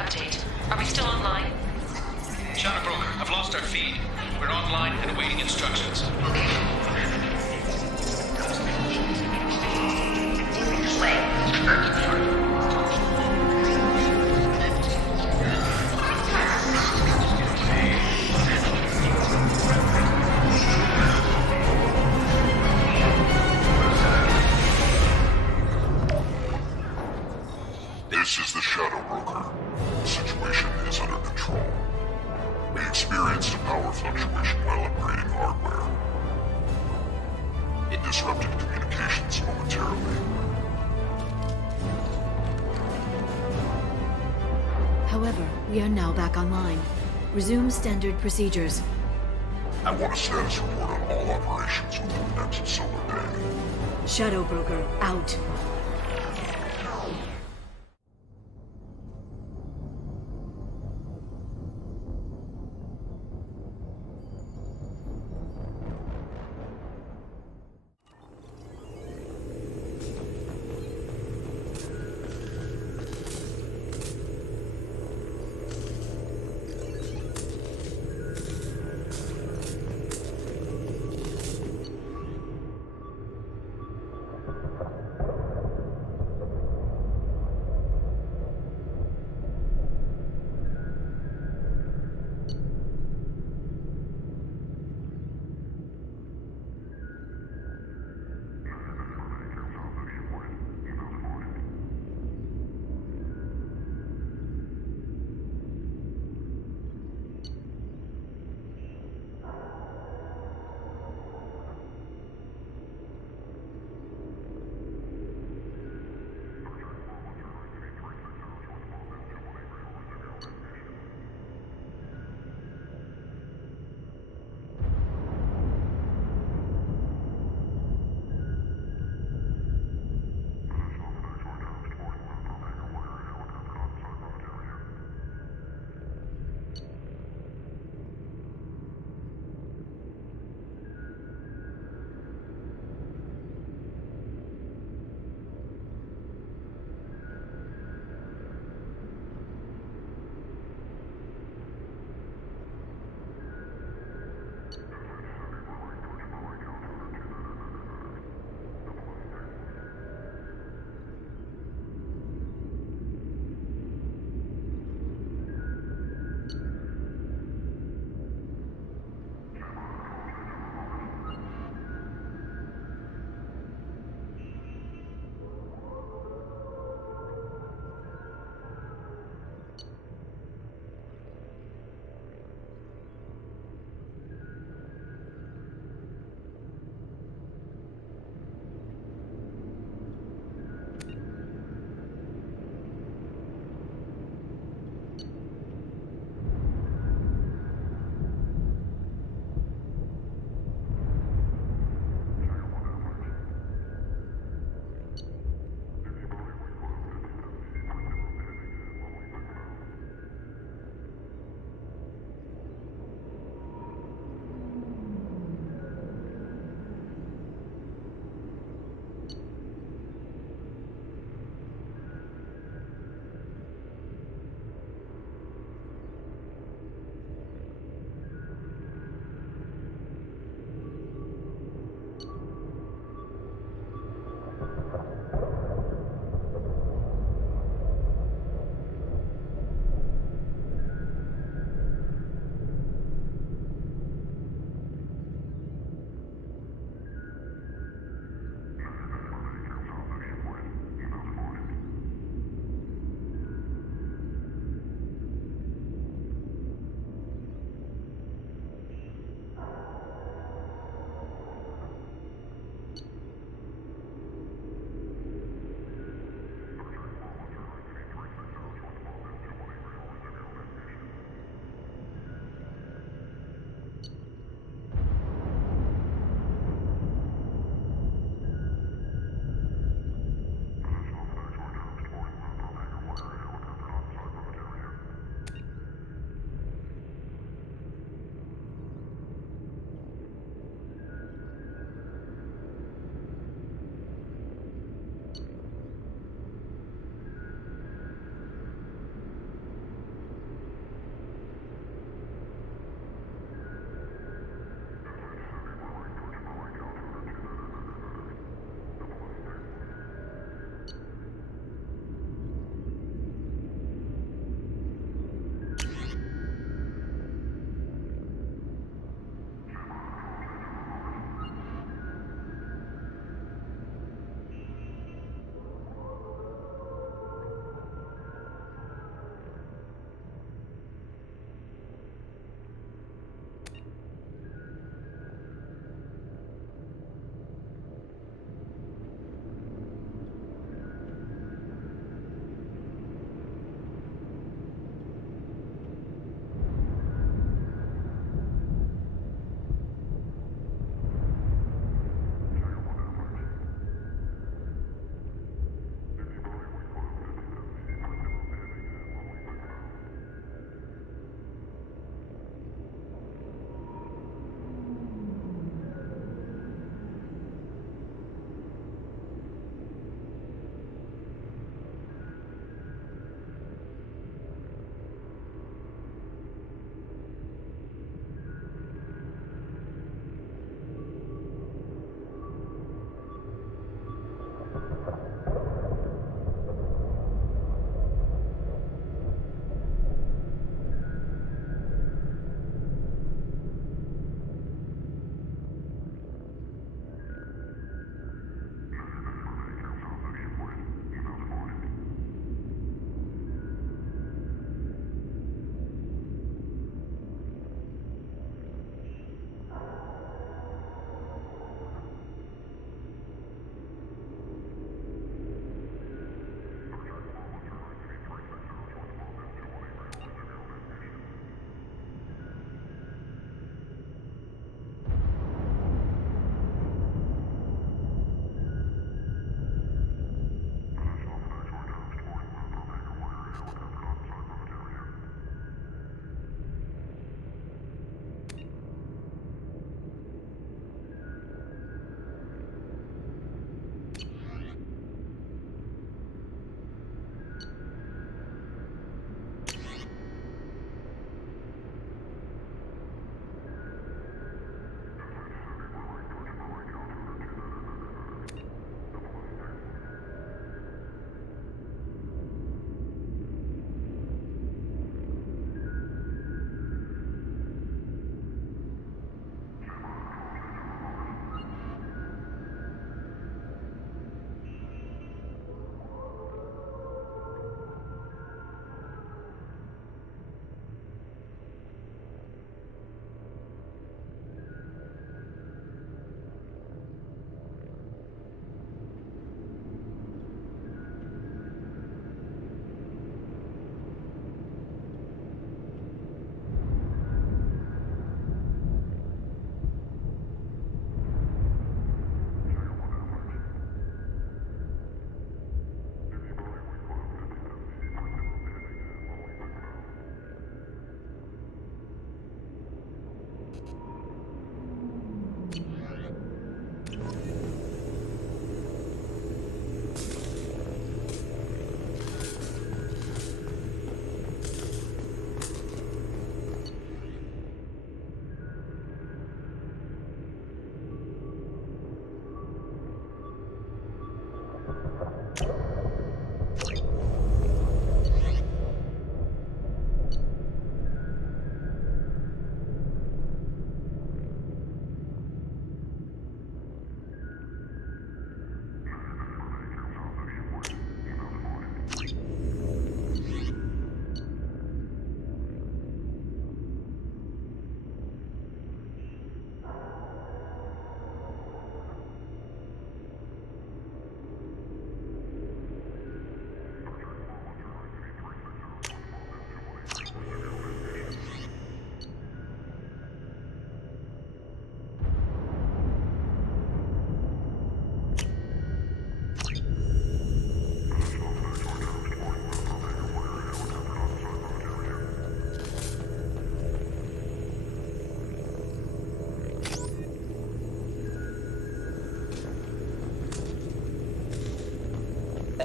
update. Are we still online? Shadow Broker, I've lost our feed. We're online and awaiting instructions. This is the Shadow Broker. The situation is under control. We experienced a power fluctuation while upgrading hardware. It disrupted communications momentarily. However, we are now back online. Resume standard procedures. I want a status report on all operations within the next solar day. Shadow Broker, out.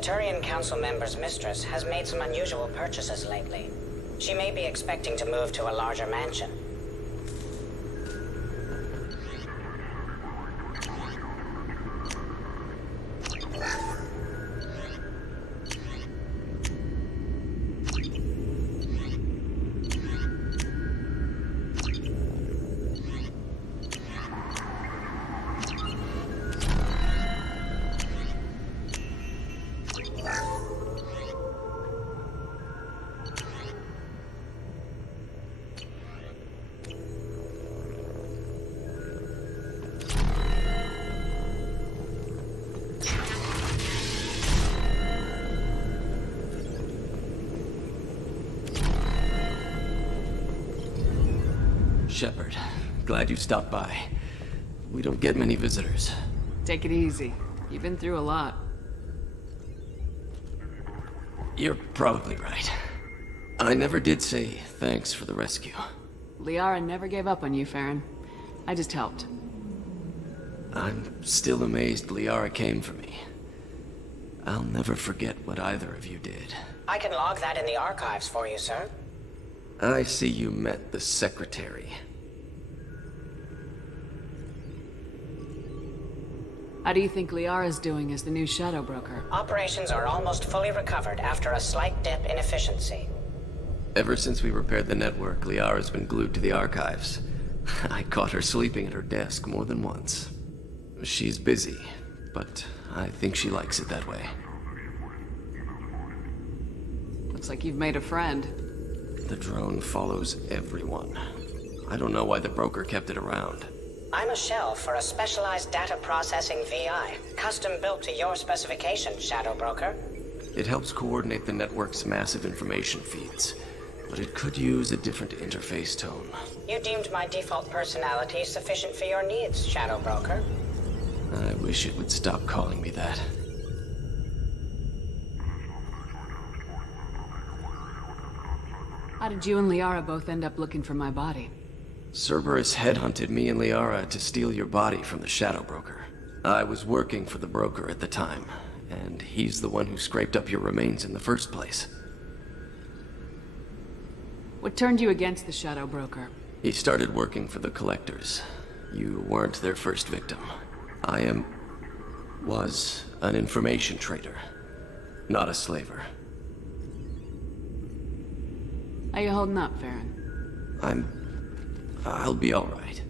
Turian Council member's mistress has made some unusual purchases lately. She may be expecting to move to a larger mansion. Shepard, glad you stopped by. We don't get many visitors. Take it easy. You've been through a lot. You're probably right. I never did say thanks for the rescue. Liara never gave up on you, Farron. I just helped. I'm still amazed Liara came for me. I'll never forget what either of you did. I can log that in the archives for you, sir. I see you met the Secretary. How do you think Liara's doing as the new Shadow Broker? Operations are almost fully recovered after a slight dip in efficiency. Ever since we repaired the network, Liara's been glued to the archives. I caught her sleeping at her desk more than once. She's busy, but I think she likes it that way. Looks like you've made a friend. The drone follows everyone. I don't know why the broker kept it around. I'm a shell for a specialized data processing VI, custom built to your specifications, Shadow Broker. It helps coordinate the network's massive information feeds, but it could use a different interface tone. You deemed my default personality sufficient for your needs, Shadow Broker. I wish it would stop calling me that. How did you and Liara both end up looking for my body? Cerberus headhunted me and Liara to steal your body from the Shadow Broker. I was working for the broker at the time, and he's the one who scraped up your remains in the first place. What turned you against the Shadow Broker? He started working for the Collectors. You weren't their first victim. I was an information trader, not a slaver. How you holding up, Farron? I'll be all right.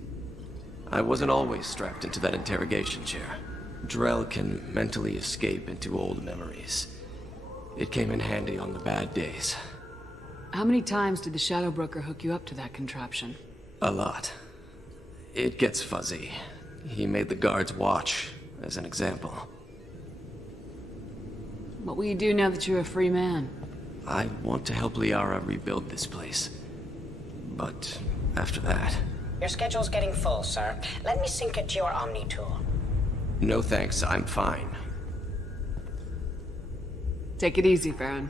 I wasn't always strapped into that interrogation chair. Drell can mentally escape into old memories. It came in handy on the bad days. How many times did the Shadow Broker hook you up to that contraption? A lot. It gets fuzzy. He made the guards watch, as an example. What will you do now that you're a free man? I want to help Liara rebuild this place. But after that... Your schedule's getting full, sir. Let me sync it to your Omni tool. No thanks, I'm fine. Take it easy, Farron.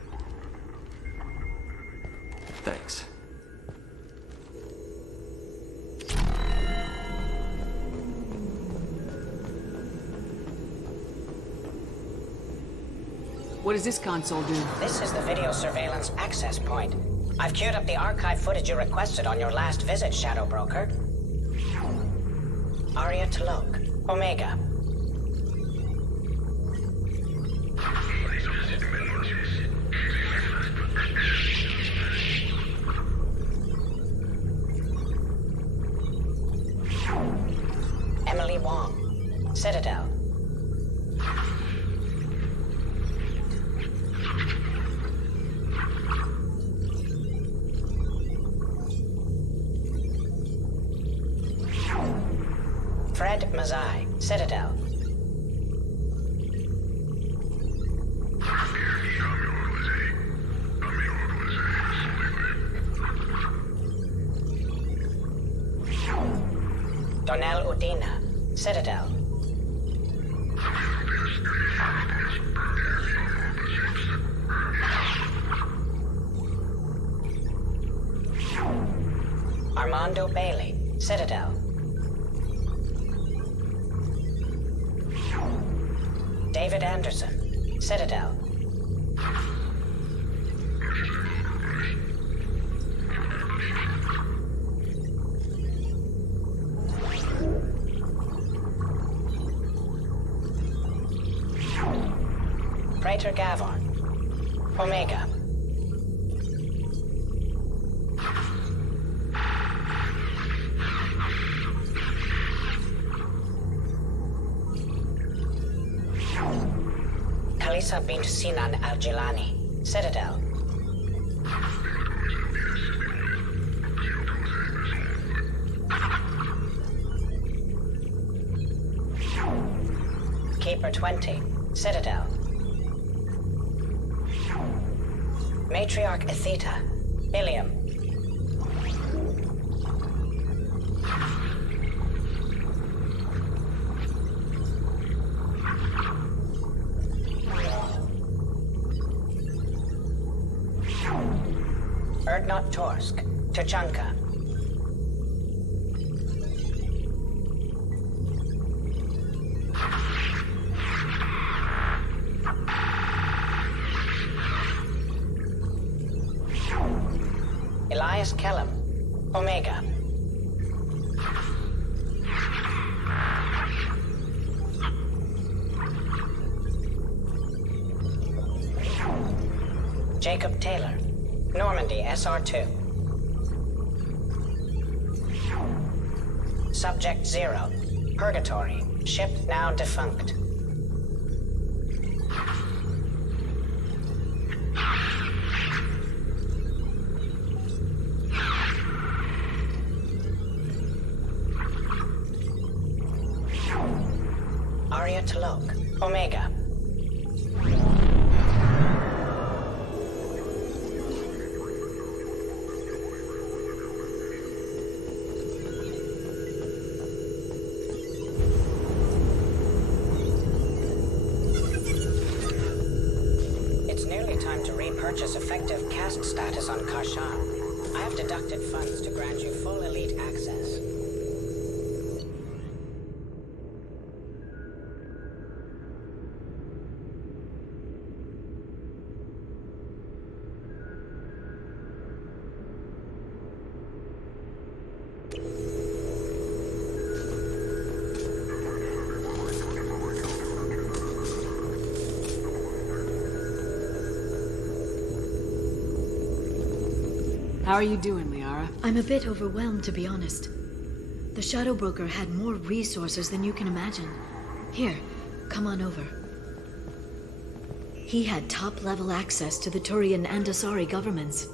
Thanks. What does this console do? This is the video surveillance access point. I've queued up the archive footage you requested on your last visit, Shadow Broker. Aria T'Loak, Omega. Emily Wong, Citadel. Fred Mazai, Citadel. Donnell Udina, Citadel. Armando Bailey, Citadel. David Anderson, Citadel. Fighter Gavon. Omega. Kalisa bint Sinan al-Jilani. Citadel. Keeper 20. Citadel. Matriarch Atheta. Ilium. Erdnot Torsk. Tuchanka. Elias Kellum. Omega. Jacob Taylor. Normandy SR2. Subject 0. Purgatory. Ship now defunct. Arya Talok. Omega. It's nearly time to repurchase effective caste status on Karshan. I have deducted funds to grant you full elite access. How are you doing, Liara? I'm a bit overwhelmed, to be honest. The Shadow Broker had more resources than you can imagine. Here, come on over. He had top-level access to the Turian and Asari governments.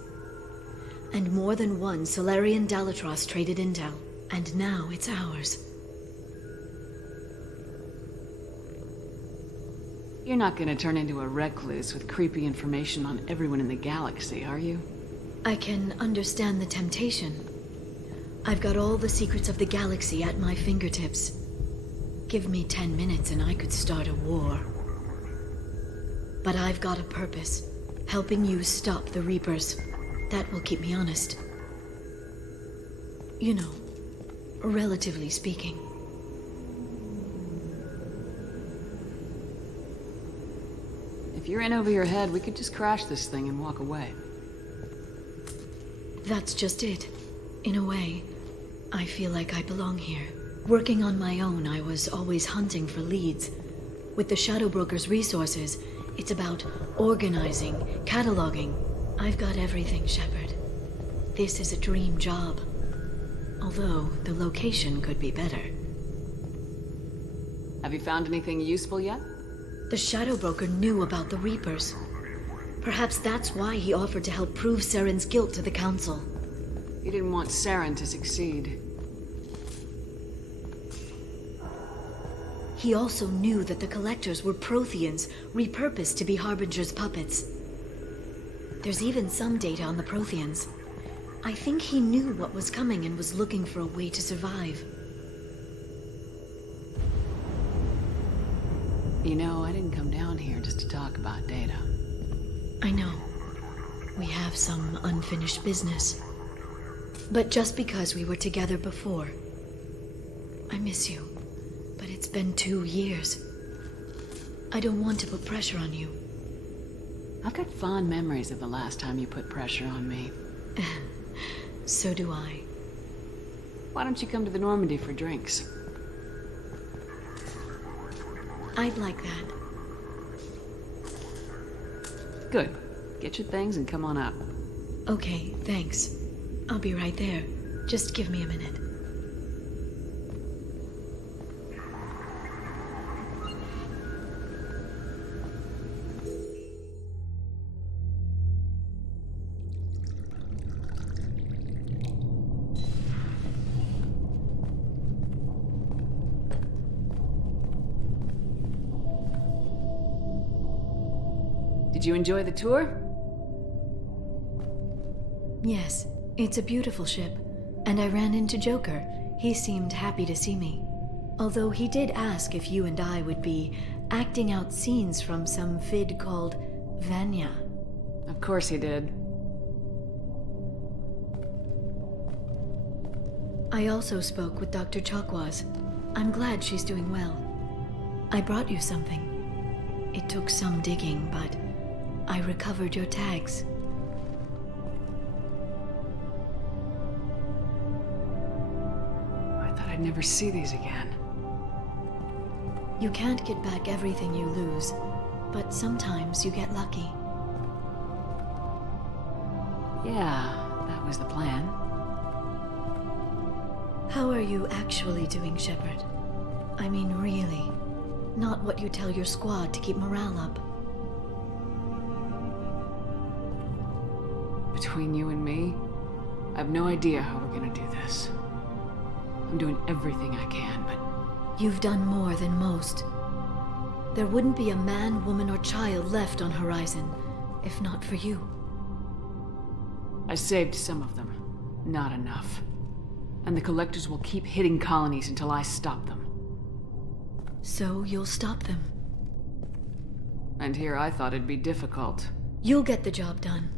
And more than one Solarian Dalatros traded intel. And now it's ours. You're not gonna turn into a recluse with creepy information on everyone in the galaxy, are you? I can understand the temptation. I've got all the secrets of the galaxy at my fingertips. Give me 10 minutes and I could start a war. But I've got a purpose. Helping you stop the Reapers. That will keep me honest. You know, relatively speaking. If you're in over your head, we could just crash this thing and walk away. That's just it. In a way, I feel like I belong here. Working on my own, I was always hunting for leads. With the Shadow Broker's resources, it's about organizing, cataloging. I've got everything, Shepard. This is a dream job. Although, the location could be better. Have you found anything useful yet? The Shadow Broker knew about the Reapers. Perhaps that's why he offered to help prove Saren's guilt to the Council. He didn't want Saren to succeed. He also knew that the Collectors were Protheans, repurposed to be Harbinger's puppets. There's even some data on the Protheans. I think he knew what was coming and was looking for a way to survive. You know, I didn't come down here just to talk about data. I know. We have some unfinished business. But just because we were together before, I miss you. But it's been 2 years. I don't want to put pressure on you. I've got fond memories of the last time you put pressure on me. So do I. Why don't you come to the Normandy for drinks? I'd like that. Good. Get your things and come on up. Okay, thanks. I'll be right there. Just give me a minute. Did you enjoy the tour? Yes, it's a beautiful ship. And I ran into Joker. He seemed happy to see me. Although he did ask if you and I would be acting out scenes from some vid called Vanya. Of course he did. I also spoke with Dr. Chakwas. I'm glad she's doing well. I brought you something. It took some digging, but I recovered your tags. I thought I'd never see these again. You can't get back everything you lose, but sometimes you get lucky. Yeah, that was the plan. How are you actually doing, Shepard? I mean, really. Not what you tell your squad to keep morale up. Between you and me, I have no idea how we're gonna do this. I'm doing everything I can, but... You've done more than most. There wouldn't be a man, woman, or child left on Horizon, if not for you. I saved some of them. Not enough. And the Collectors will keep hitting colonies until I stop them. So you'll stop them. And here I thought it'd be difficult. You'll get the job done.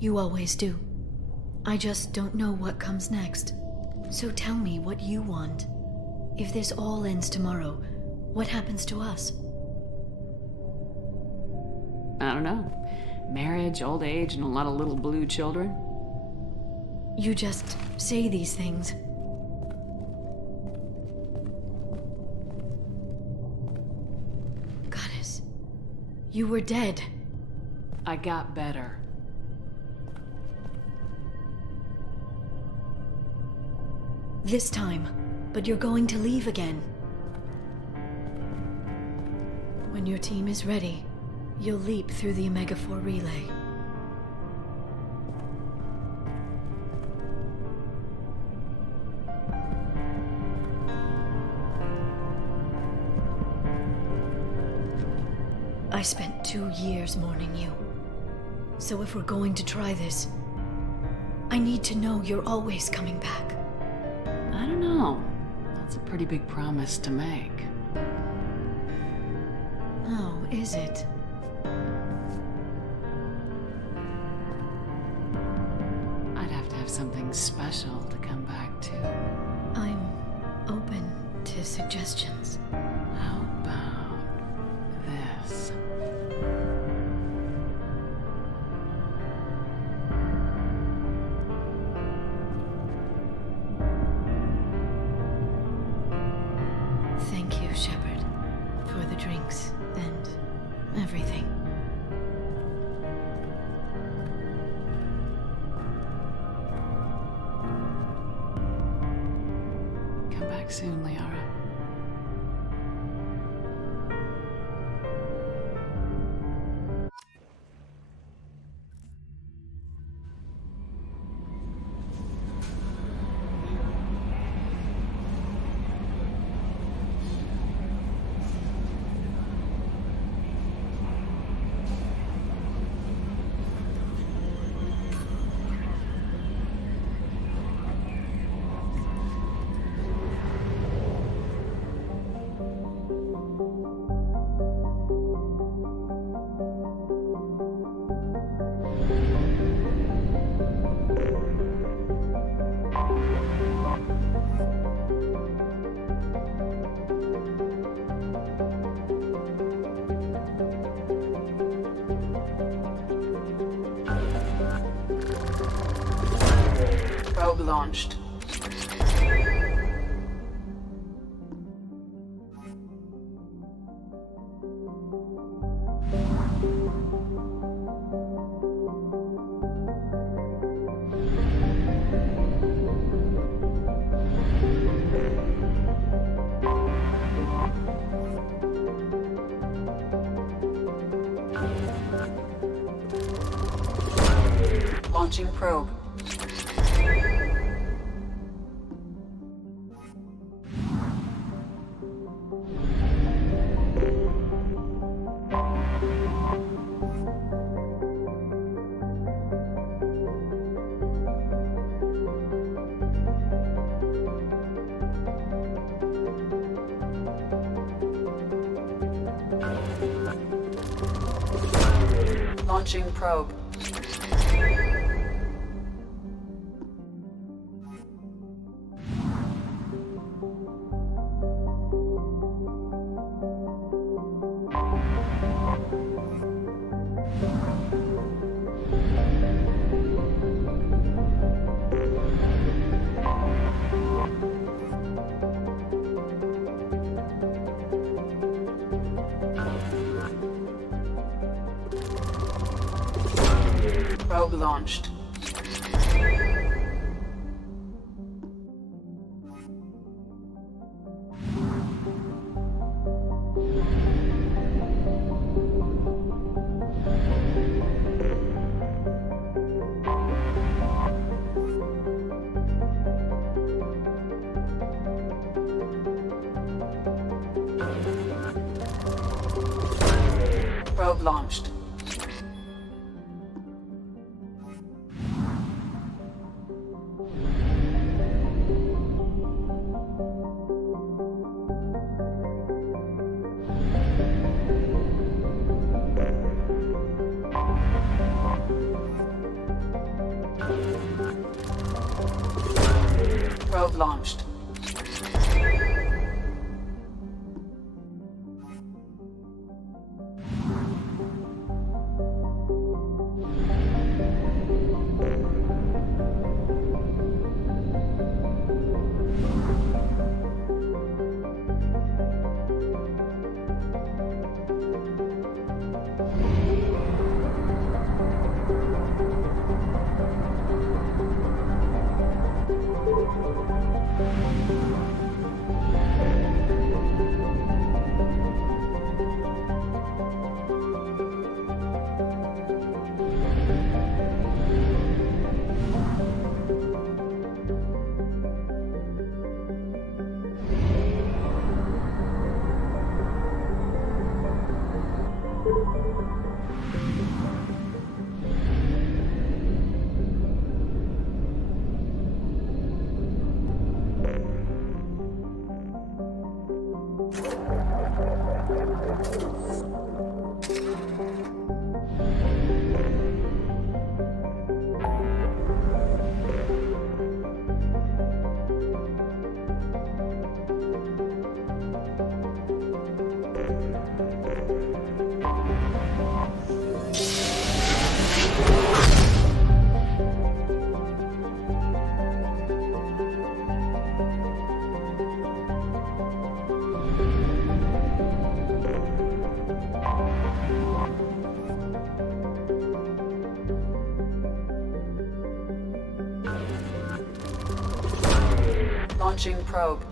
You always do. I just don't know what comes next. So tell me what you want. If this all ends tomorrow, what happens to us? I don't know. Marriage, old age, and a lot of little blue children. You just say these things. Goddess, you were dead. I got better. This time, but you're going to leave again. When your team is ready, you'll leap through the Omega-4 relay. I spent 2 years mourning you. So if we're going to try this, I need to know you're always coming back. I don't know. That's a pretty big promise to make. Oh, is it? I'd have to have something special to come back to. I'm open to suggestions. How about this? Thank you, Shepard, for the drinks and everything. Come back soon, Liara. Probe launched. Launching probe. Launching probe. Probe launched. Probe launched. Probe launched. Launching probe.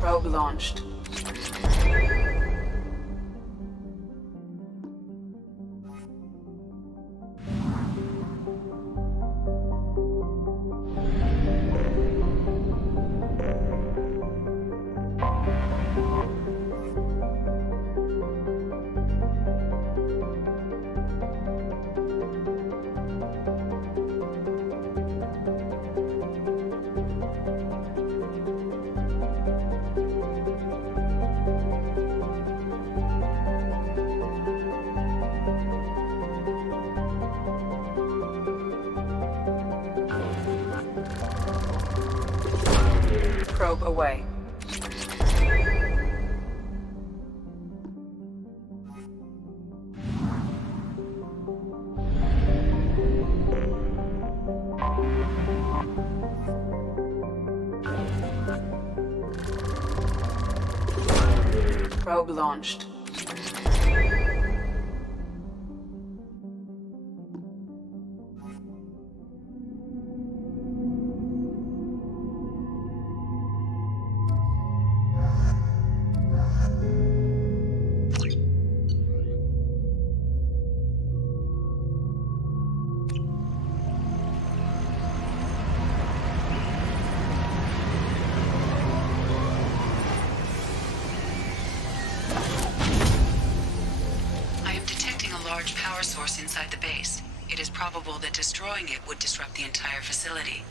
Probe launched. probe away. Probe launched. Large power source inside the base. It is probable that destroying it would disrupt the entire facility.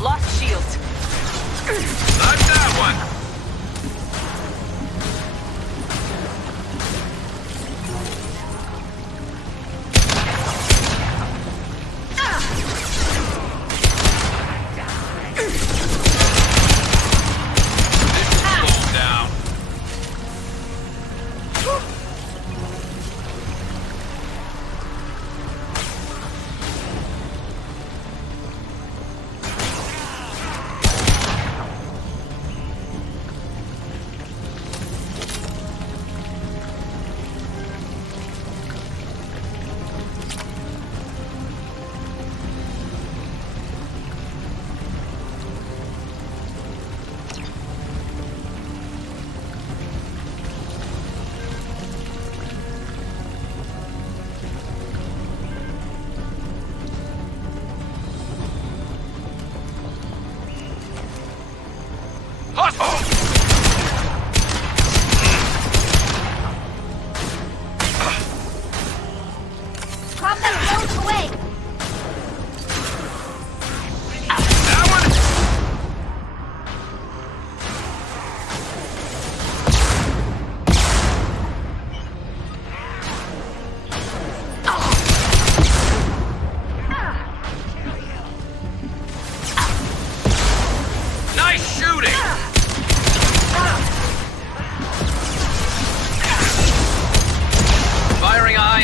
Lost shields. Not that one!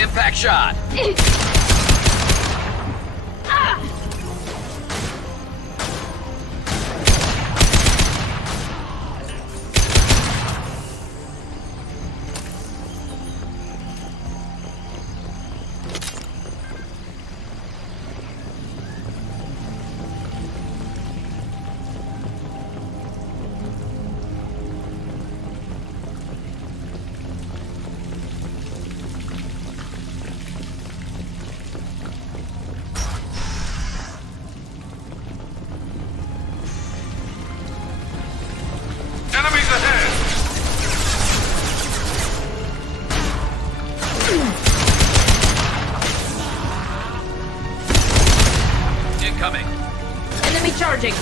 Impact shot. Enemies ahead! Incoming! Enemy charging!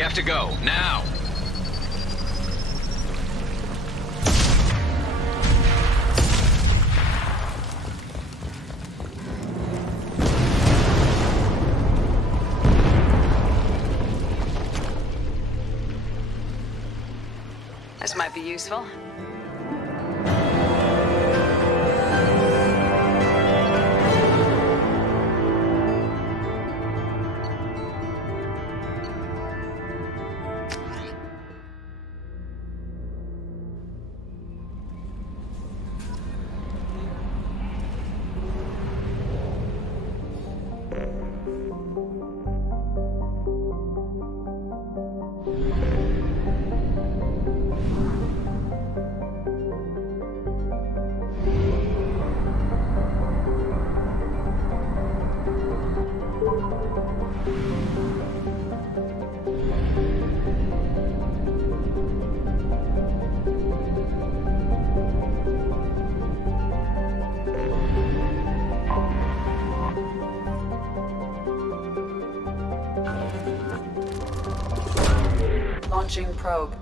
have to go, now! This might be useful. Launching probe.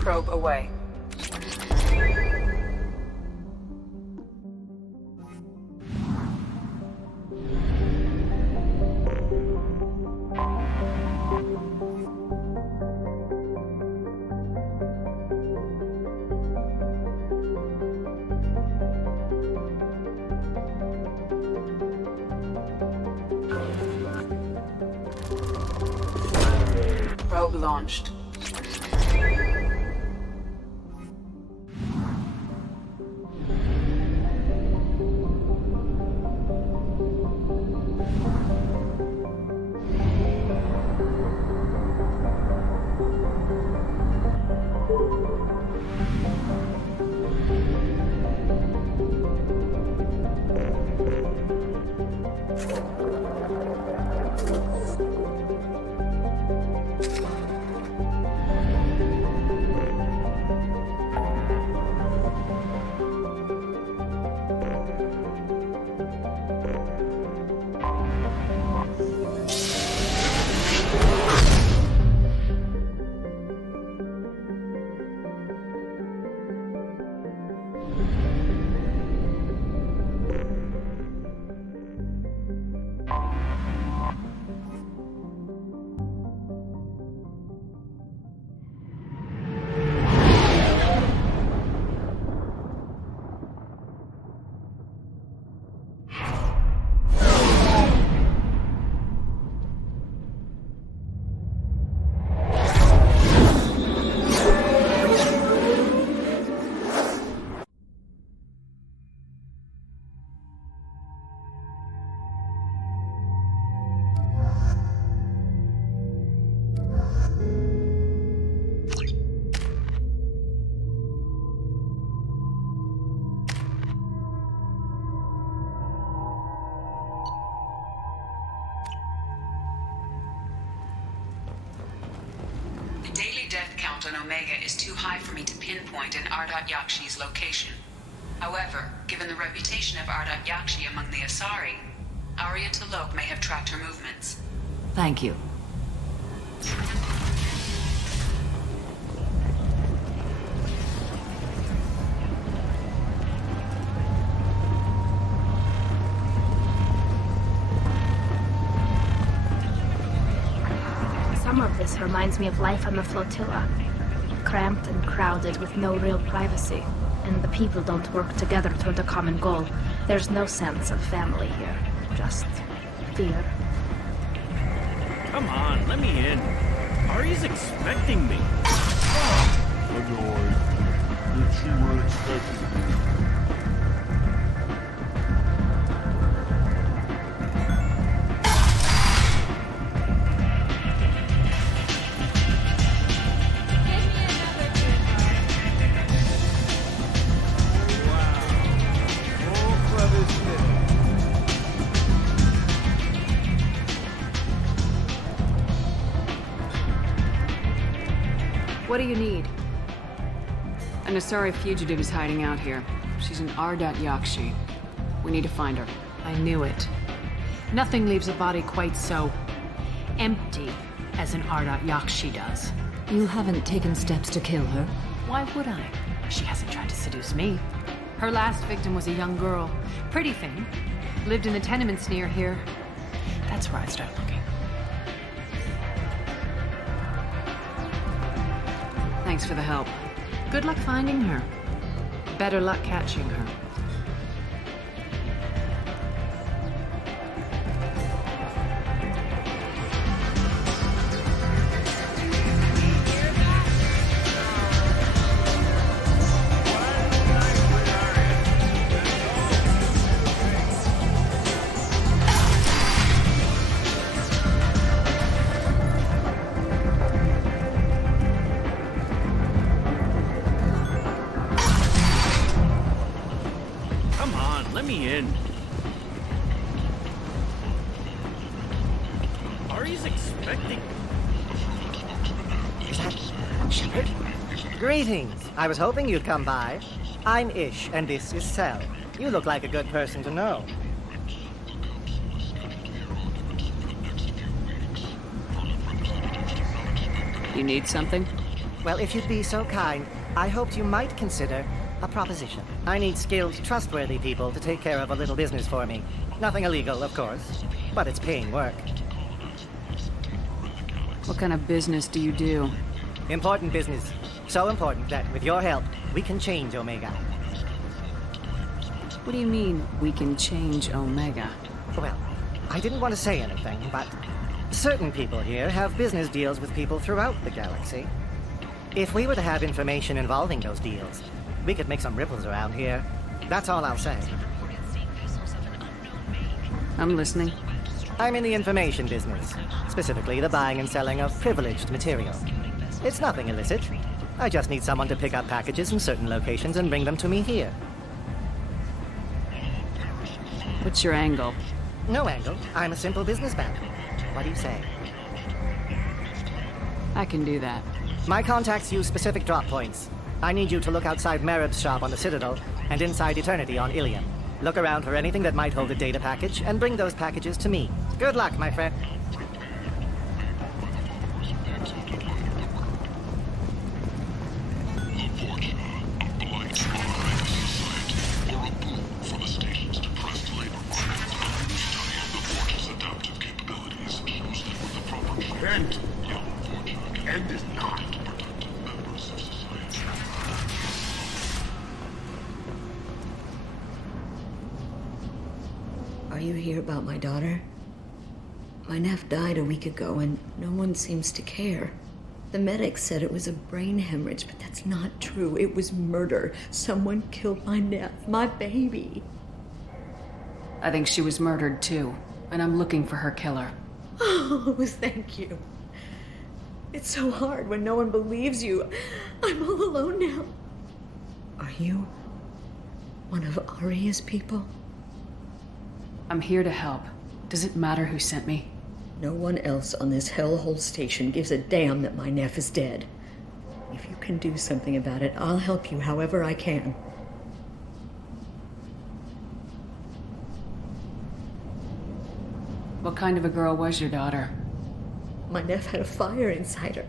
Probe away. Probe launched. Omega is too high for me to pinpoint an Ardat Yakshi's location. However, given the reputation of Ardat Yakshi among the Asari, Arya T'Loak may have tracked her movements. Thank you. Some of this reminds me of life on the flotilla. Cramped and crowded with no real privacy. And the people don't work together toward a common goal. There's no sense of family here. Just fear. Come on, let me in. Ari's expecting me. Annoyed that you were expecting me. What do you need? An Asari fugitive is hiding out here. She's in Yakshi. We need to find her. I knew it. Nothing leaves a body quite so empty as an Yakshi does. You haven't taken steps to kill her? Why would I? She hasn't tried to seduce me. Her last victim was a young girl. Pretty thing. Lived in the tenements near here. That's where I'd start looking. Thanks for the help. Good luck finding her. Better luck catching her. Let me in. Ari's expecting. Greetings. I was hoping you'd come by. I'm Ish, and this is Sel. You look like a good person to know. You need something? Well, if you'd be so kind, I hoped you might consider a proposition. I need skilled, trustworthy people to take care of a little business for me. Nothing illegal, of course, but it's paying work. What kind of business do you do? Important business. So important that, with your help, we can change Omega. What do you mean, we can change Omega? Well, I didn't want to say anything, but certain people here have business deals with people throughout the galaxy. If we were to have information involving those deals, we could make some ripples around here. That's all I'll say. I'm listening. I'm in the information business, specifically the buying and selling of privileged material. It's nothing illicit. I just need someone to pick up packages in certain locations and bring them to me here. What's your angle? No angle. I'm a simple businessman. What do you say? I can do that. My contacts use specific drop points. I need you to look outside Marib's shop on the Citadel and inside Eternity on Ilium. Look around for anything that might hold a data package and bring those packages to me. Good luck, my friend. And is not. Are you here about my daughter? My nephew died a week ago and no one seems to care. The medics said it was a brain hemorrhage, but that's not true. It was murder. Someone killed my nephew, my baby. I think she was murdered too, and I'm looking for her killer. Oh, thank you. It's so hard when no one believes you. I'm all alone now. Are you one of Aria's people? I'm here to help. Does it matter who sent me? No one else on this hellhole station gives a damn that my nephew is dead. If you can do something about it, I'll help you however I can. What kind of a girl was your daughter? My nephew had a fire inside her.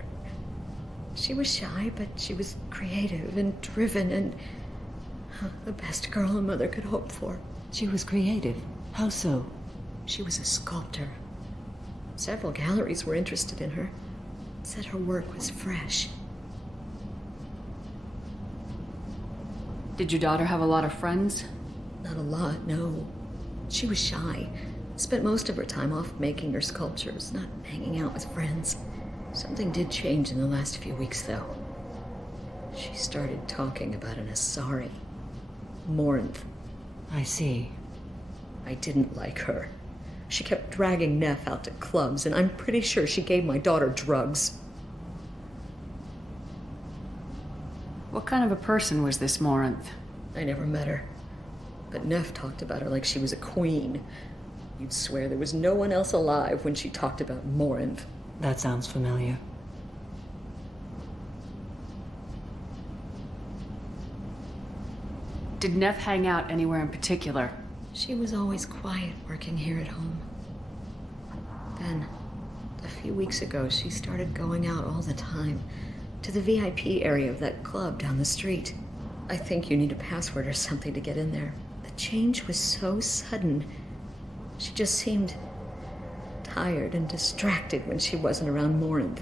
She was shy, but she was creative and driven and the best girl a mother could hope for. She was creative? How so? She was a sculptor. Several galleries were interested in her. Said her work was fresh. Did your daughter have a lot of friends? Not a lot, no. She was shy. Spent most of her time off making her sculptures, not hanging out with friends. Something did change in the last few weeks, though. She started talking about an Asari. Morinth. I see. I didn't like her. She kept dragging Neff out to clubs, and I'm pretty sure she gave my daughter drugs. What kind of a person was this Morinth? I never met her. But Neff talked about her like she was a queen. You'd swear there was no one else alive when she talked about Morinth. That sounds familiar. Did Neff hang out anywhere in particular? She was always quiet working here at home. Then, a few weeks ago, she started going out all the time to the VIP area of that club down the street. I think you need a password or something to get in there. The change was so sudden. She just seemed tired and distracted when she wasn't around Morinth.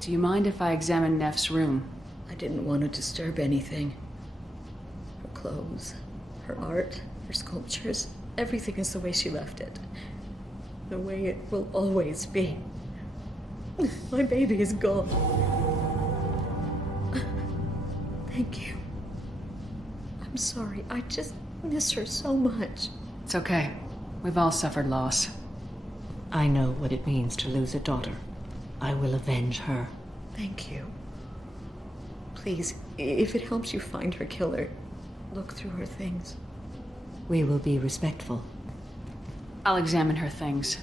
Do you mind if I examine Neff's room? I didn't want to disturb anything. Her clothes, her art, her sculptures, everything is the way she left it. The way it will always be. My baby is gone. Thank you. I'm sorry. I just miss her so much. It's okay. We've all suffered loss. I know what it means to lose a daughter. I will avenge her. Thank you. Please, if it helps you find her killer, look through her things. We will be respectful. I'll examine her things.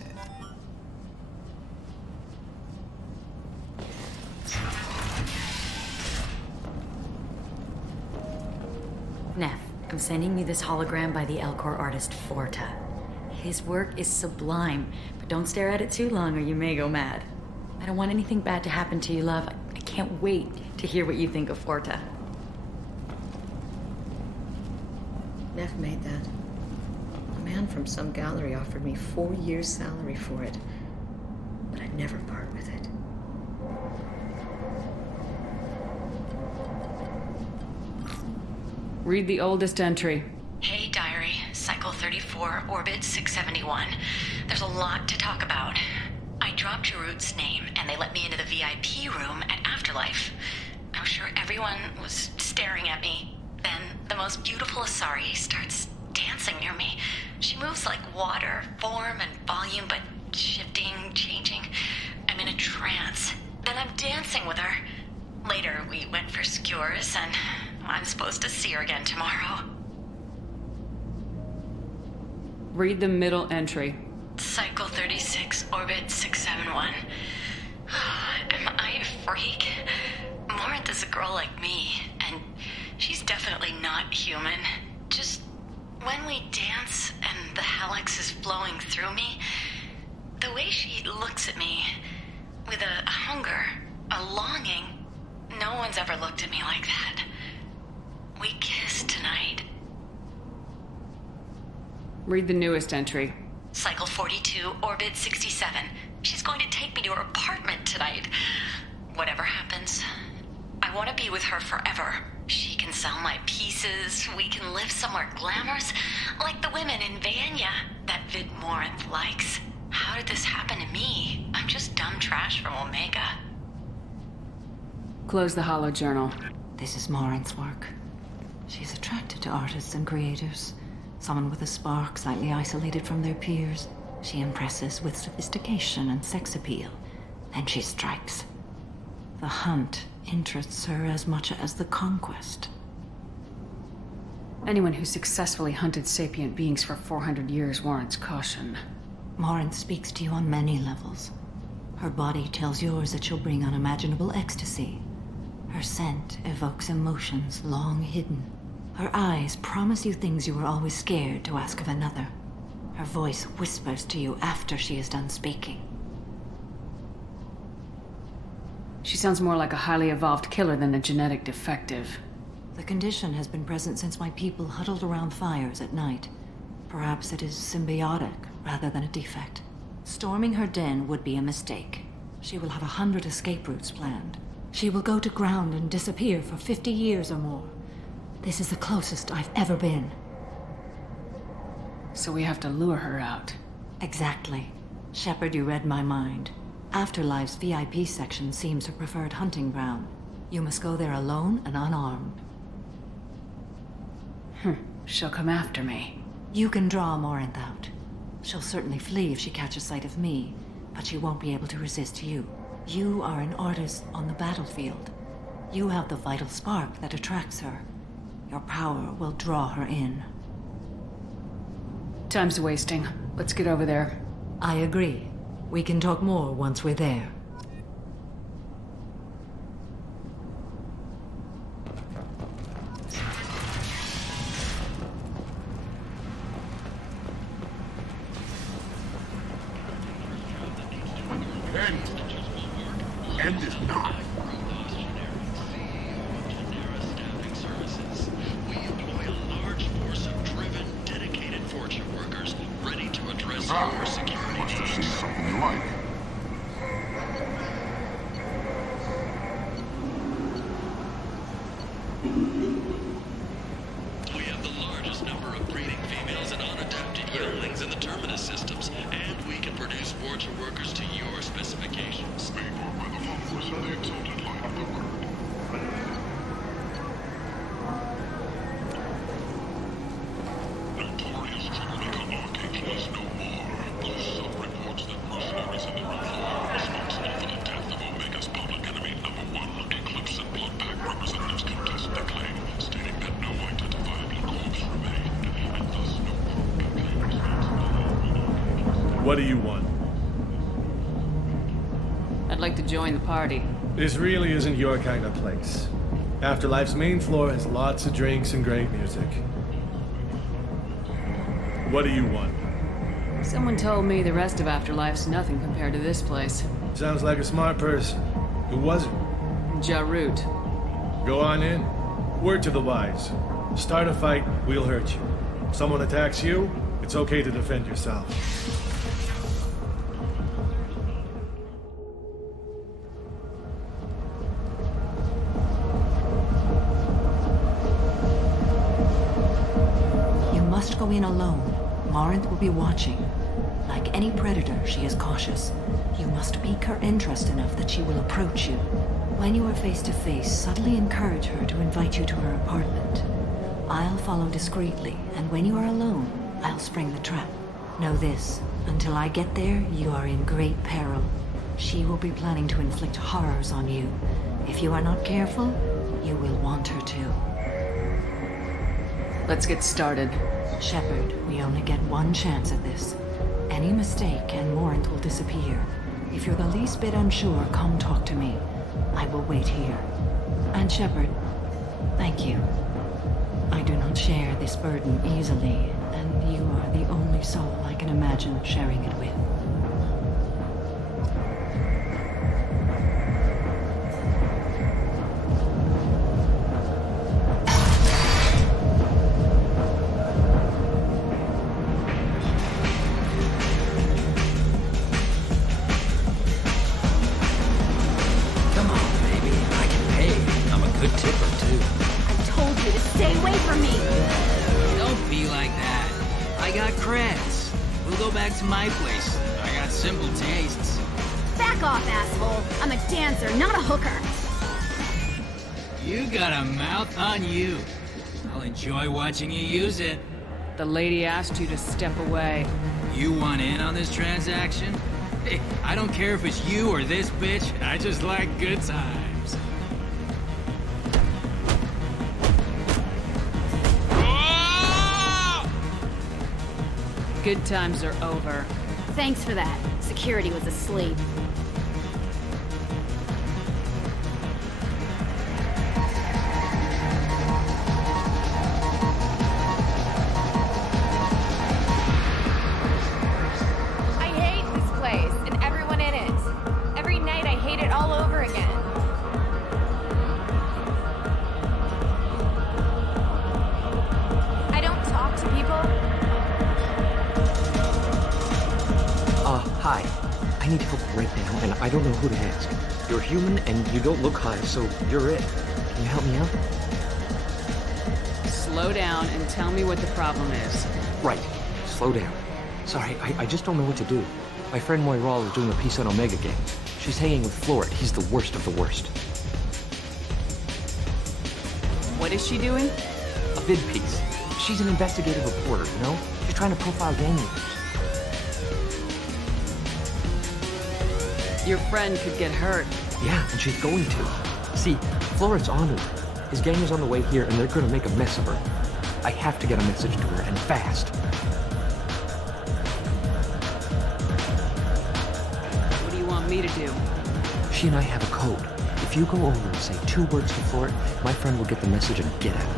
Neff, I'm sending you this hologram by the Elcor artist Forta. His work is sublime, but don't stare at it too long or you may go mad. I don't want anything bad to happen to you, love. I can't wait to hear what you think of Forta. Neff made that. A man from some gallery offered me 4 years' salary for it, but I'd never part with it. Read the oldest entry. Hey, diary. Cycle 34, orbit 671. There's a lot to talk about. I dropped Jarut's name, and they let me into the VIP room at Afterlife. I was sure everyone was staring at me. Then the most beautiful Asari starts dancing near me. She moves like water, form and volume, but shifting, changing. I'm in a trance. Then I'm dancing with her. Later, we went for skewers, and I'm supposed to see her again tomorrow. Read the middle entry. Cycle 36, orbit 671. Am I a freak? Morinth is a girl like me, and she's definitely not human. Just when we dance and the helix is flowing through me, the way she looks at me with a hunger, a longing, no one's ever looked at me like that. We kissed tonight. Read the newest entry. Cycle 42, orbit 67. She's going to take me to her apartment tonight. Whatever happens, I want to be with her forever. She can sell my pieces. We can live somewhere glamorous, like the women in Vanya that Vid Morinth likes. How did this happen to me? I'm just dumb trash from Omega. Close the hollow journal. This is Morinth's work. She's attracted to artists and creators. Someone with a spark, slightly isolated from their peers. She impresses with sophistication and sex appeal. Then she strikes. The hunt interests her as much as the conquest. Anyone who successfully hunted sapient beings for 400 years warrants caution. Morinth speaks to you on many levels. Her body tells yours that she'll bring unimaginable ecstasy. Her scent evokes emotions long hidden. Her eyes promise you things you were always scared to ask of another. Her voice whispers to you after she is done speaking. She sounds more like a highly evolved killer than a genetic defective. The condition has been present since my people huddled around fires at night. Perhaps it is symbiotic rather than a defect. Storming her den would be a mistake. She will have 100 escape routes planned. She will go to ground and disappear for 50 years or more. This is the closest I've ever been. So we have to lure her out. Exactly. Shepard, you read my mind. Afterlife's VIP section seems her preferred hunting ground. You must go there alone and unarmed. She'll come after me. You can draw Morinth out. She'll certainly flee if she catches sight of me, but she won't be able to resist you. You are an artist on the battlefield. You have the vital spark that attracts her. Your power will draw her in. Time's wasting. Let's get over there. I agree. We can talk more once we're there. End it now. We employ a large force of driven, dedicated fortune workers ready to address your security Must have seen needs. something you like. We have the largest number of breeding females and unadapted younglings in the Terminus systems, and we can produce fortune workers to your specifications. Made by the followers in the exalted light of the word. Notorious troublemaker Archangel is no more, but his son reports that mercenaries and their employer are responsible for the death of Omega's public enemy #1. Eclipse and Bloodpack representatives contest the claim, stating that no identifiable corpse remained, and thus no crew can claim responsibility. What do you want? I'd like to join the party. This really isn't your kind of place. Afterlife's main floor has lots of drinks and great music. What do you want? Someone told me the rest of Afterlife's nothing compared to this place. Sounds like a smart person. Who was it? Jarut. Go on in. Word to the wise. Start a fight, we'll hurt you. Someone attacks you, it's okay to defend yourself. You must go in alone. Morinth will be watching. Like any predator, she is cautious. You must pique her interest enough that she will approach you. When you are face to face, subtly encourage her to invite you to her apartment. I'll follow discreetly, and when you are alone, I'll spring the trap. Know this, until I get there, you are in great peril. She will be planning to inflict horrors on you. If you are not careful, you will want her to. Let's get started. Shepard, we only get one chance at this. Any mistake and Morinth will disappear. If you're the least bit unsure, come talk to me. I will wait here. And Shepard, thank you. I do not share this burden easily, and you are the only soul I can imagine sharing it with. Come on, baby. I can pay. I'm a good tipper, too. I told you to stay away from me! Don't be like that. I got creds. We'll go back to my place. I got simple tastes. Back off, asshole! I'm a dancer, not a hooker! You got a mouth on you. I'll enjoy watching you use it. The lady asked you to step away. You want in on this transaction? Hey, I don't care if it's you or this bitch. I just like good times. Good times are over. Thanks for that. Security was asleep. I hate this place and everyone in it. Every night I hate it all over again. I don't talk to people. Hi. I I need help right now, and I don't know who to ask. You're human, and you don't look high, so you're it. Can you help me out? Slow down and tell me what the problem is. Right. Slow down. Sorry, I just don't know what to do. My friend Moiral is doing a piece on Omega Gang. She's hanging with Florid. He's the worst of the worst. What is she doing? A vid piece. She's an investigative reporter, you know? She's trying to profile gang leaders. Your friend could get hurt. Yeah, and she's going to. See, Florid's on her. His gang is on the way here, and they're gonna make a mess of her. I have to get a message to her, and fast. What do you want me to do? She and I have a code. If you go over and say 2 words to Florid, my friend will get the message and get out.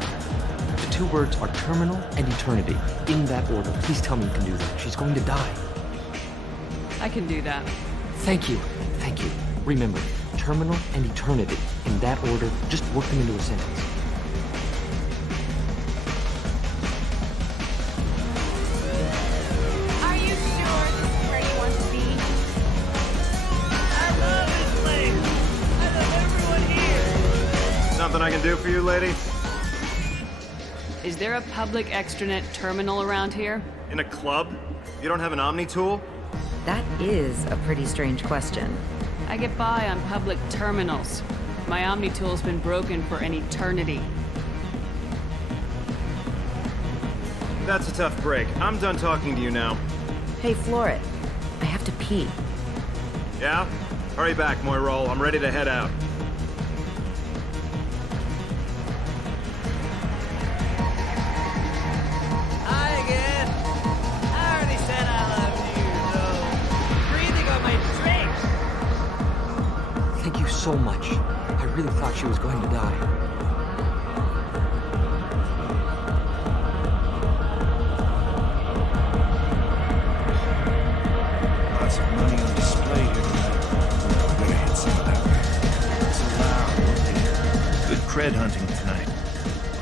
The 2 words are terminal and eternity. In that order. Please tell me you can do that. She's going to die. I can do that. Thank you. Thank you. Remember, terminal and eternity. In that order, just work them into a sentence. Are you sure this is where you want to be? I love this place. I love everyone here. Something I can do for you, lady? Is there a public extranet terminal around here? In a club? You don't have an Omni tool? That is a pretty strange question. I get by on public terminals. My Omni tool's been broken for an eternity. That's a tough break. I'm done talking to you now. Hey, Florid. I have to pee. Yeah? Hurry back, Moiral. I'm ready to head out. Hi again. I already said I love you, though. Breathing on my drink. Thank you so much. I really thought she was going to die. Lots of money on display here tonight. I'm gonna hit some of that. It's allowed. Good cred hunting tonight.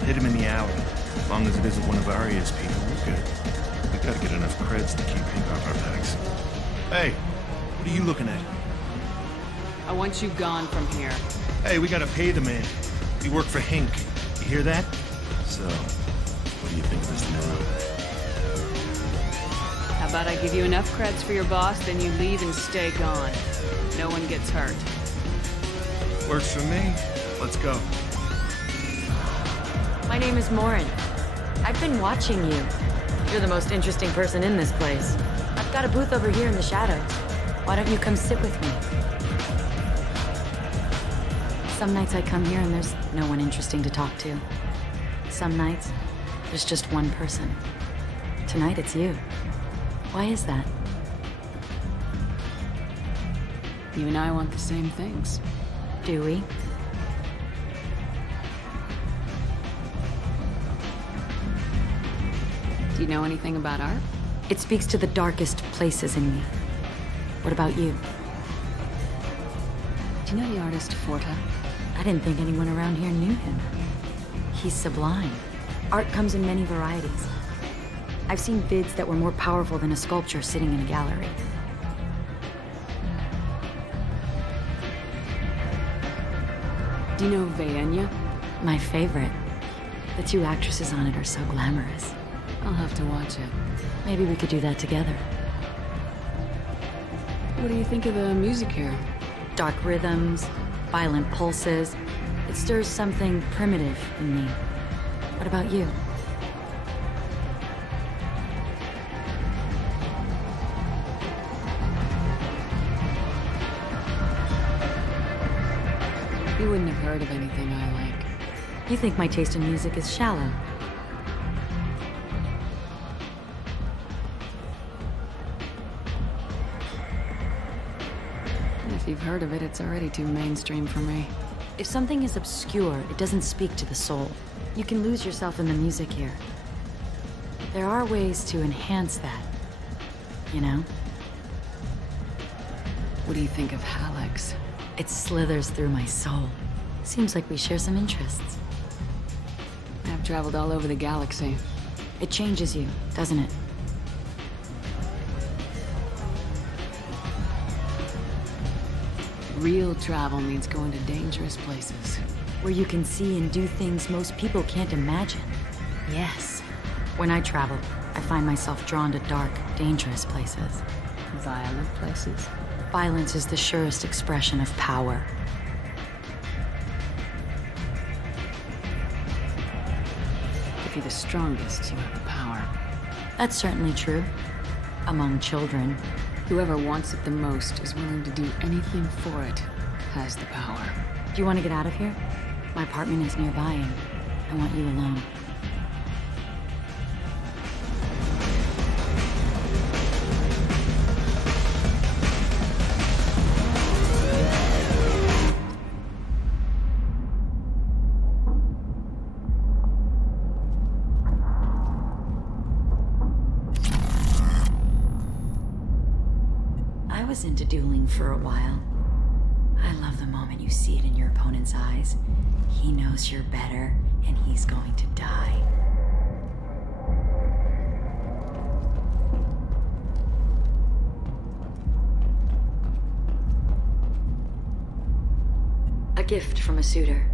Hit him in the alley. As long as it isn't one of Arya's people, we're good. We gotta get enough creds to keep pink off our backs. Hey, what are you looking at? I want you gone from here. Hey, we gotta pay the man. We work for Hink. You hear that? So, what do you think of this now? How about I give you enough creds for your boss, then you leave and stay gone. No one gets hurt. Works for me. Let's go. My name is Morin. I've been watching you. You're the most interesting person in this place. I've got a booth over here in the shadows. Why don't you come sit with me? Some nights I come here and there's no one interesting to talk to. Some nights, there's just one person. Tonight it's you. Why is that? You and I want the same things. Do we? Do you know anything about art? It speaks to the darkest places in me. What about you? Do you know the artist Forta? I didn't think anyone around here knew him. He's sublime. Art comes in many varieties. I've seen vids that were more powerful than a sculpture sitting in a gallery. Do you know Vaenya? My favorite. The 2 actresses on it are so glamorous. I'll have to watch it. Maybe we could do that together. What do you think of the music here? Dark rhythms, violent pulses. It stirs something primitive in me. What about you? You wouldn't have heard of anything I like. You think my taste in music is shallow. If you've heard of it, it's already too mainstream for me. If something is obscure, it doesn't speak to the soul. You can lose yourself in the music here. There are ways to enhance that, you know? What do you think of Hallex? It slithers through my soul. Seems like we share some interests. I've traveled all over the galaxy. It changes you, doesn't it? Real travel means going to dangerous places. Where you can see and do things most people can't imagine. Yes. When I travel, I find myself drawn to dark, dangerous places. Violent places? Violence is the surest expression of power. If you're the strongest, you have the power. That's certainly true. Among children. Whoever wants it the most is willing to do anything for it, has the power. Do you want to get out of here? My apartment is nearby and I want you alone. I was into dueling for a while. I love the moment you see it in your opponent's eyes. He knows you're better, and he's going to die. A gift from a suitor.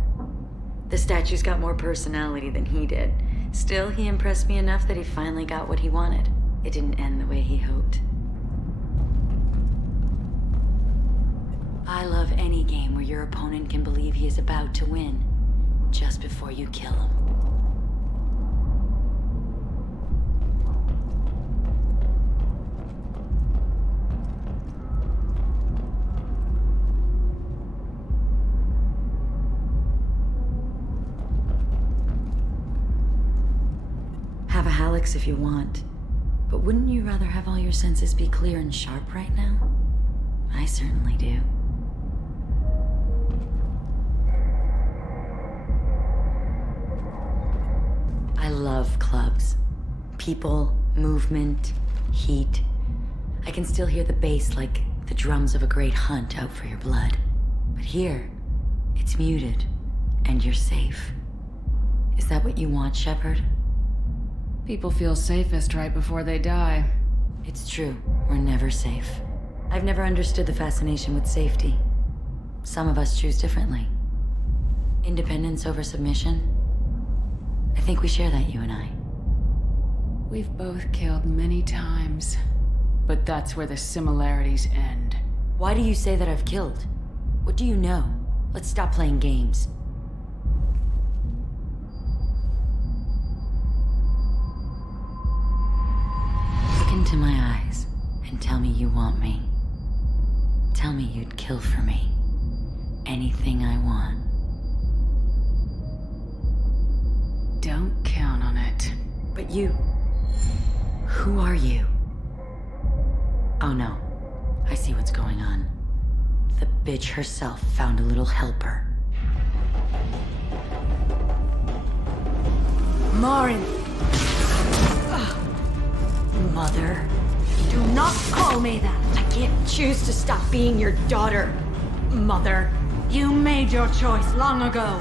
The statue's got more personality than he did. Still, he impressed me enough that he finally got what he wanted. It didn't end the way he hoped. I love any game where your opponent can believe he is about to win, just before you kill him. Have a Hallex if you want, but wouldn't you rather have all your senses be clear and sharp right now? I certainly do. I love clubs. People, movement, heat. I can still hear the bass like the drums of a great hunt out for your blood. But here, it's muted, and you're safe. Is that what you want, Shepard? People feel safest right before they die. It's true, we're never safe. I've never understood the fascination with safety. Some of us choose differently. Independence over submission? I think we share that, you and I. We've both killed many times, but that's where the similarities end. Why do you say that I've killed? What do you know? Let's stop playing games. Look into my eyes and tell me you want me. Tell me you'd kill for me. Anything I want. Don't count on it. But you... who are you? Oh no. I see what's going on. The bitch herself found a little helper. Marin! Mother. Do not call me that! I can't choose to stop being your daughter, Mother. You made your choice long ago.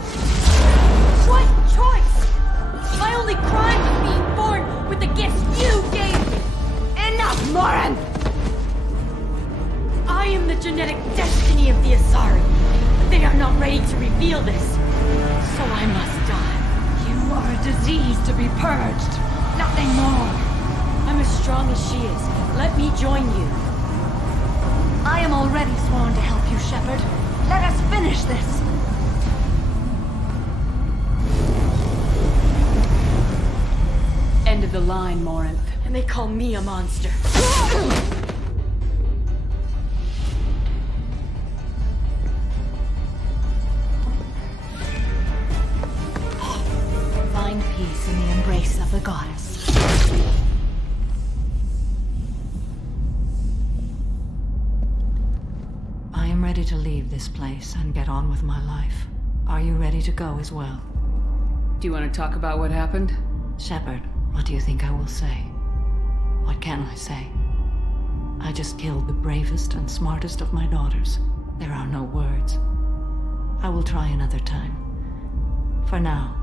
What choice? My only crime was being born with the gifts you gave me! Enough, Moran! I am the genetic destiny of the Asari. They are not ready to reveal this, so I must die. You are a disease to be purged, nothing more. I'm as strong as she is. Let me join you. I am already sworn to help you, Shepard. Let us finish this. End of the line, Morinth. And they call me a monster. Find peace in the embrace of the goddess. I am ready to leave this place and get on with my life. Are you ready to go as well? Do you want to talk about what happened? Shepard, what do you think I will say? What can I say? I just killed the bravest and smartest of my daughters. There are no words. I will try another time. For now,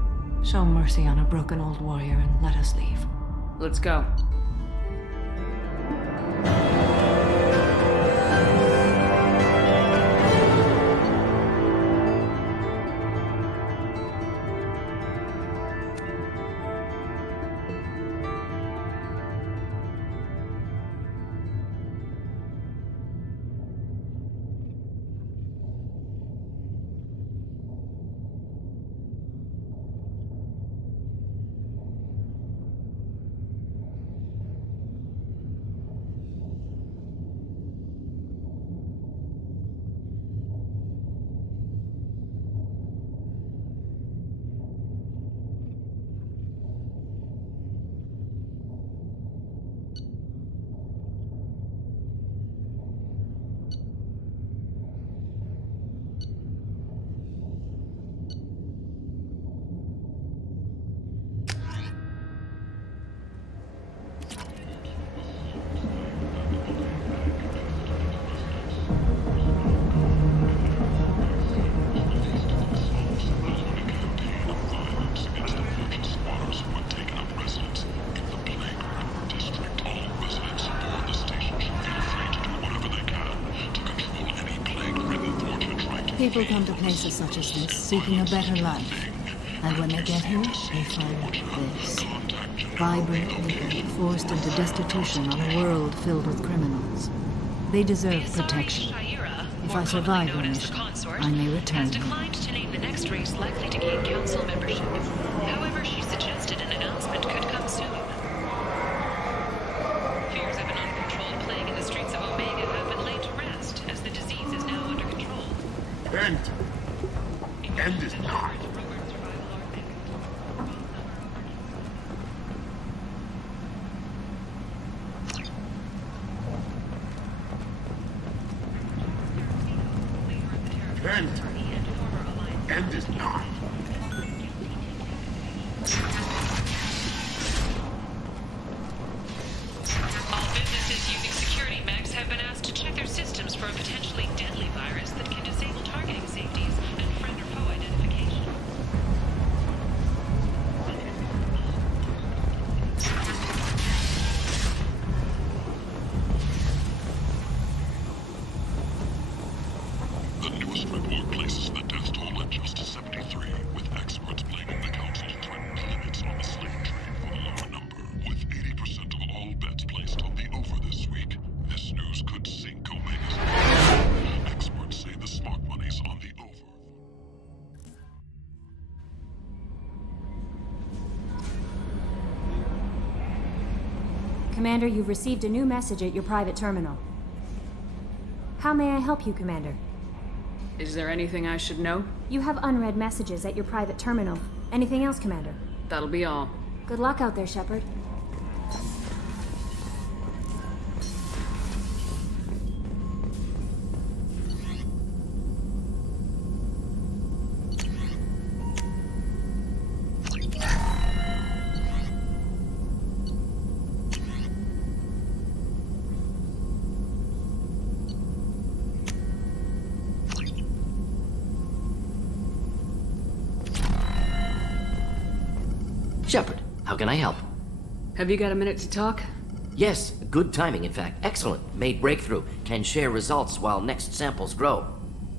show mercy on a broken old warrior and let us leave. Let's go. People come to places such as this seeking a better life. And when they get here, they find this. Vibrant living, forced into destitution on a world filled with criminals. They deserve protection. If I survive the mission, I may return has declined to name the next race likely to gain council membership. However, she suggested an announcement could come soon. Fears of an uncontrolled plague in the streets of Omega have been laid to rest, as the disease is now under control. End is not. End is not. All businesses using security mechs have been asked to check their systems for a potentially deadly virus that can disable targeting safeties and friend or foe identification. The newest report places the death toll at just 73, with experts blaming the council's threatened limits on the slave trade for the lower number. With 80% of all bets placed on the over this week, this news could sink Omega's. Experts say the smart money's on the over. Commander, you've received a new message at your private terminal. How may I help you, Commander? Is there anything I should know? You have unread messages at your private terminal. Anything else, Commander? That'll be all. Good luck out there, Shepard. Shepard, how can I help? Have you got a minute to talk? Yes, good timing, in fact. Excellent. Made breakthrough. Can share results while next samples grow.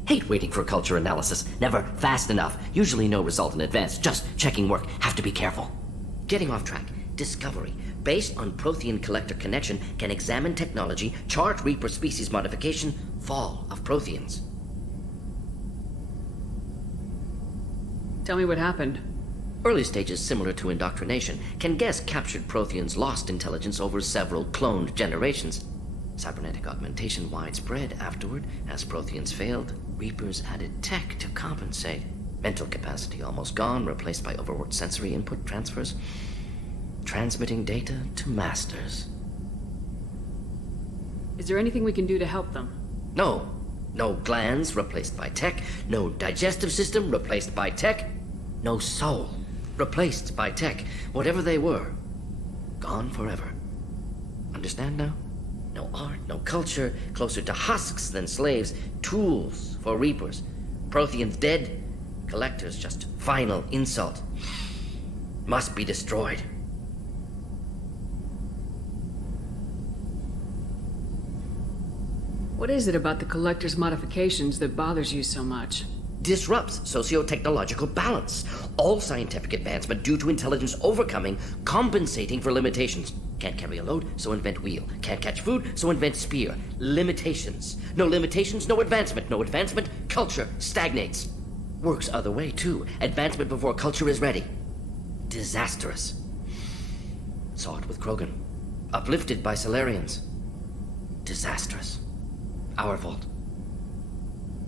Hate waiting for culture analysis. Never fast enough. Usually no result in advance. Just checking work. Have to be careful. Getting off track. Discovery. Based on Prothean collector connection, can examine technology, chart Reaper species modification, fall of Protheans. Tell me what happened. Early stages similar to indoctrination. Can guess captured Protheans lost intelligence over several cloned generations. Cybernetic augmentation widespread afterward. As Protheans failed, Reapers added tech to compensate. Mental capacity almost gone, replaced by overworked sensory input transfers. Transmitting data to masters. Is there anything we can do to help them? No. No glands replaced by tech. No digestive system replaced by tech. No soul replaced by tech. Whatever they were, gone forever. Understand now? No art, no culture, closer to husks than slaves, tools for Reapers. Protheans dead, collectors just final insult. Must be destroyed. What is it about the Collector's modifications that bothers you so much? Disrupts socio-technological balance. All scientific advancement due to intelligence overcoming, compensating for limitations. Can't carry a load, so invent wheel. Can't catch food, so invent spear. Limitations. No limitations, no advancement. No advancement, culture stagnates. Works other way, too. Advancement before culture is ready. Disastrous. Saw it with Krogan. Uplifted by Solarians. Disastrous. Our fault.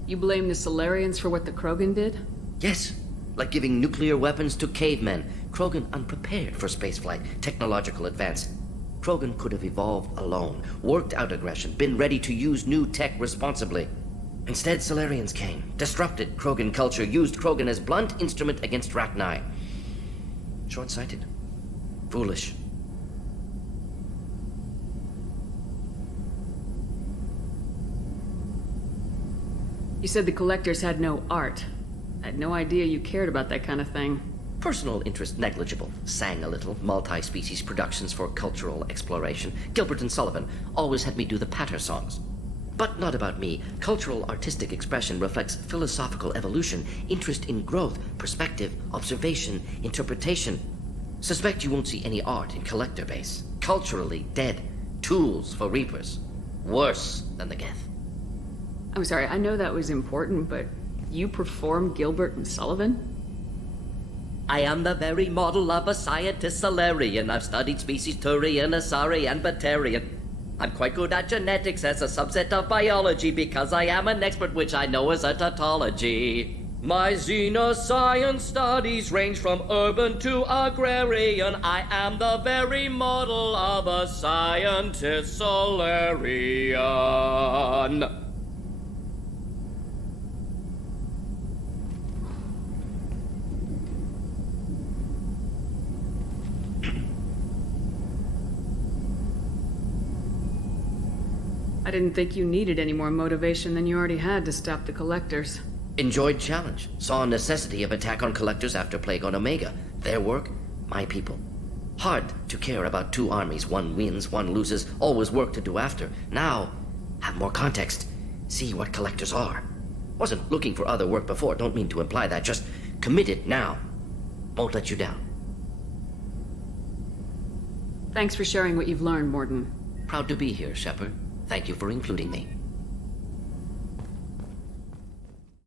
You blame the Solarians for what the Krogan did? Yes. Like giving nuclear weapons to cavemen. Krogan unprepared for spaceflight, technological advance. Krogan could have evolved alone, worked out aggression, been ready to use new tech responsibly. Instead, Solarians came, disrupted Krogan culture, used Krogan as blunt instrument against Rachni. Short-sighted. Foolish. You said the Collectors had no art. I had no idea you cared about that kind of thing. Personal interest negligible. Sang a little. Multi-species productions for cultural exploration. Gilbert and Sullivan always had me do the patter songs. But not about me. Cultural artistic expression reflects philosophical evolution, interest in growth, perspective, observation, interpretation. Suspect you won't see any art in collector base. Culturally dead. Tools for reapers. Worse than the Geth. I'm sorry, I know that was important, but you perform Gilbert and Sullivan? I am the very model of a scientist Solarian. I've studied species Turian, Asari, and Batarian. I'm quite good at genetics as a subset of biology because I am an expert, which I know is a tautology. My xenoscience studies range from urban to agrarian. I am the very model of a scientist Solarian. I didn't think you needed any more motivation than you already had to stop the Collectors. Enjoyed challenge. Saw necessity of attack on Collectors after Plague on Omega. Their work, my people. Hard to care about two armies. One wins, one loses. Always work to do after. Now, have more context. See what Collectors are. Wasn't looking for other work before. Don't mean to imply that. Just committed now. Won't let you down. Thanks for sharing what you've learned, Morden. Proud to be here, Shepard. Thank you for including me.